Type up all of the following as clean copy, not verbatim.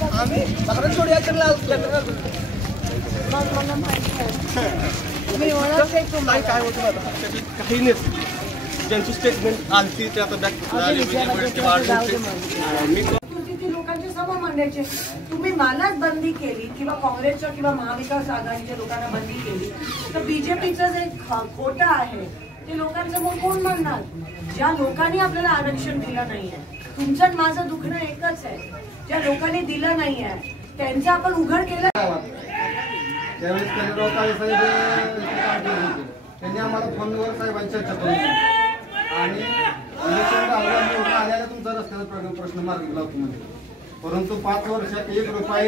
आम्ही पकडून थोडी यात्रेला मी ओळखते तुम्हाला काय होतं आता त्याची काही नसते ज्यांची स्टेटमेंट आलती ते आता लोकांच्या समोर मांडायचे तुम्ही मलाच बंदी केली किंवा काँग्रेसच्या किंवा महाविकास आघाडीच्या लोकांना बंदी केली तर बीजेपीचं जे खोटं आहे ते लोकांसमोर कोण मांडणार ज्या लोकांनी आपल्याला आरक्षण दिलं नाहीये तुमचं माझं दुखणं एकच आहे ज्या लोकांनी दिलं नाहीये त्यांचं आपण उघड केलं त्यावेळेस त्यांनी आम्हाला फोनवर साहेबांची चर्चा करून आणि आल्याला तुमचा रस्त्याचा प्रश्न मार्गी लावतो म्हणजे परंतु 5 वर्षात 1 रुपया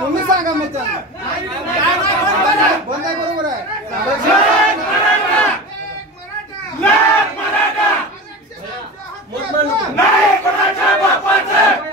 तुम्ही सांगा मग बरोबर आहे नाही कोणाच्या बापाचं